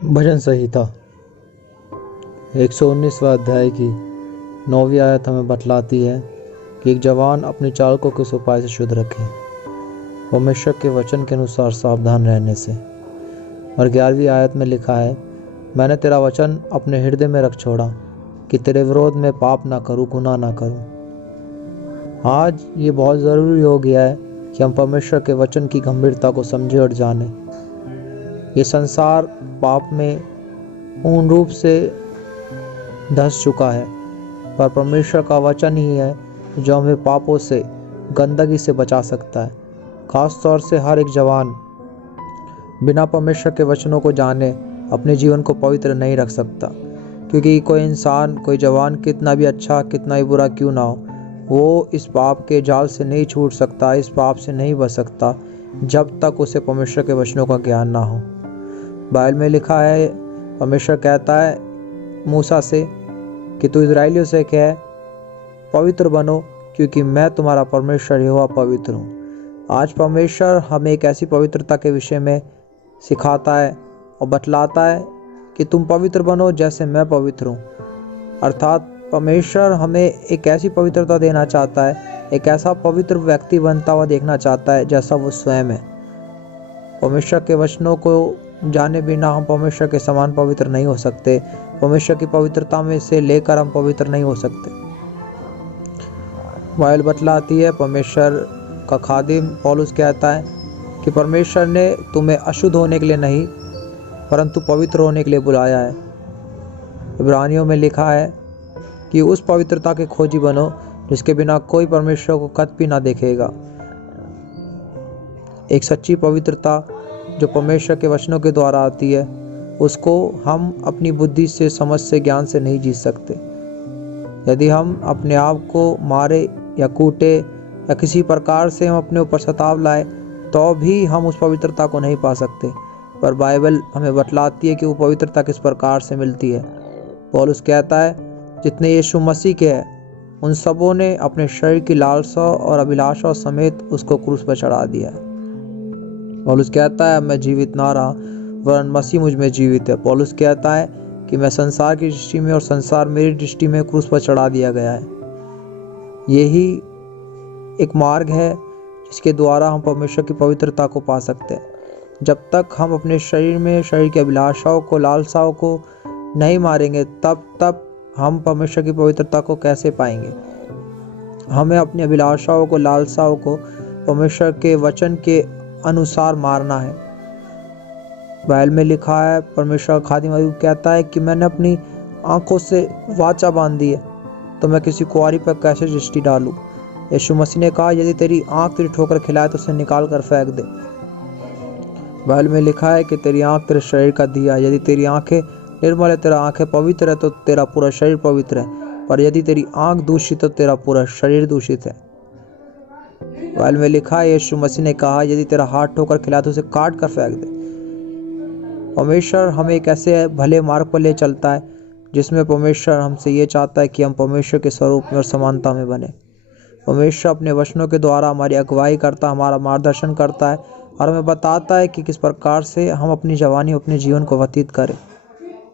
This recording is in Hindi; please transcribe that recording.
भजन संहिता 119वां अध्याय की 9वीं आयत हमें बतलाती है कि एक जवान अपनी चाल को किस उपाय से शुद्ध रखे, परमेश्वर के वचन के अनुसार सावधान रहने से। और 11वीं आयत में लिखा है, मैंने तेरा वचन अपने हृदय में रख छोड़ा कि तेरे विरोध में पाप ना करूं, गुनाह ना करूं। आज ये बहुत ज़रूरी हो गया है कि हम परमेश्वर के वचन की गंभीरता को समझें और जानें। ये संसार पाप में पूर्ण रूप से धंस चुका है, पर परमेश्वर का वचन ही है जो हमें पापों से, गंदगी से बचा सकता है। खास तौर से हर एक जवान बिना परमेश्वर के वचनों को जाने अपने जीवन को पवित्र नहीं रख सकता, क्योंकि कोई इंसान, कोई जवान कितना भी अच्छा, कितना भी बुरा क्यों ना हो, वो इस पाप के जाल से नहीं छूट सकता, इस पाप से नहीं बच सकता जब तक उसे परमेश्वर के वचनों का ज्ञान ना हो। बाइबल में लिखा है, परमेश्वर कहता है मूसा से कि तू इजराइलियों से कह, पवित्र बनो क्योंकि मैं तुम्हारा परमेश्वर यहोवा पवित्र हूँ। आज परमेश्वर हमें एक ऐसी पवित्रता के विषय में सिखाता है और बतलाता है कि तुम पवित्र बनो जैसे मैं पवित्र हूँ। अर्थात परमेश्वर हमें एक ऐसी पवित्रता देना चाहता है, एक ऐसा पवित्र व्यक्ति बनता हुआ देखना चाहता है जैसा वो स्वयं है। परमेश्वर के वचनों को जाने बिना हम परमेश्वर के समान पवित्र नहीं हो सकते। परमेश्वर की पवित्रता में से लेकर हम पवित्र नहीं हो सकते। बाइबल बतलाती है, परमेश्वर का खादिम पौलुस कहता है कि परमेश्वर ने तुम्हें अशुद्ध होने के लिए नहीं परंतु पवित्र होने के लिए बुलाया है। इब्रानियों में लिखा है कि उस पवित्रता के खोजी बनो जिसके बिना कोई परमेश्वर को कतई ना देखेगा। एक सच्ची पवित्रता जो परमेश्वर के वचनों के द्वारा आती है, उसको हम अपनी बुद्धि से, समझ से, ज्ञान से नहीं जीत सकते। यदि हम अपने आप को मारे या कूटे या किसी प्रकार से हम अपने ऊपर सताव लाए तो भी हम उस पवित्रता को नहीं पा सकते। पर बाइबल हमें बतलाती है कि वो पवित्रता किस प्रकार से मिलती है। पौलुस कहता है, जितने यीशु मसीह के हैं उन सबों ने अपने शरीर की लालसा और अभिलाषा समेत उसको क्रूस पर चढ़ा दिया है। पौलुस कहता है, मैं जीवित ना रहा वरन मसीह मुझ में जीवित है। पौलुस कहता है कि मैं संसार की दृष्टि में और संसार मेरी दृष्टि में क्रूस पर चढ़ा दिया गया है। यही एक मार्ग है जिसके द्वारा हम परमेश्वर की पवित्रता को पा सकते हैं। जब तक हम अपने शरीर में शरीर की अभिलाषाओं को, लालसाओं को नहीं मारेंगे, तब हम परमेश्वर की पवित्रता को कैसे पाएंगे। हमें अपनी अभिलाषाओं को, लालसाओं को परमेश्वर के वचन के अनुसार मारना है। बाइबल में लिखा है, परमेश्वर का खादिम अय्यूब कहता है कि मैंने अपनी आंखों से वाचा बांध दी है तो मैं किसी कुंवारी पर कैसे दृष्टि डालूं। यीशु मसीह ने कहा, यदि तेरी आंख तेरी ठोकर खिलाए तो उसे निकाल कर फेंक दे। बाइबल में लिखा है कि तेरी आंख तेरे शरीर का दिया है। यदि तेरी आंखें निर्मल है, तेरा आंखें पवित्र है, तो तेरा पूरा शरीर पवित्र है। पर यदि तेरी आंख दूषित है तो तेरा पूरा शरीर दूषित है। बाइबल में लिखा है, यीशु मसीह ने कहा, यदि तेरा हाथ ठोकर खिलाए तो उसे काट कर फेंक दे। परमेश्वर हमें एक ऐसे भले मार्ग पर ले चलता है जिसमें परमेश्वर हमसे ये चाहता है कि हम परमेश्वर के स्वरूप में और समानता में बने। परमेश्वर अपने वचनों के द्वारा हमारी अगुवाई करता, हमारा मार्गदर्शन करता है और हमें बताता है कि किस प्रकार से हम अपनी जवानी, अपने जीवन को व्यतीत करें।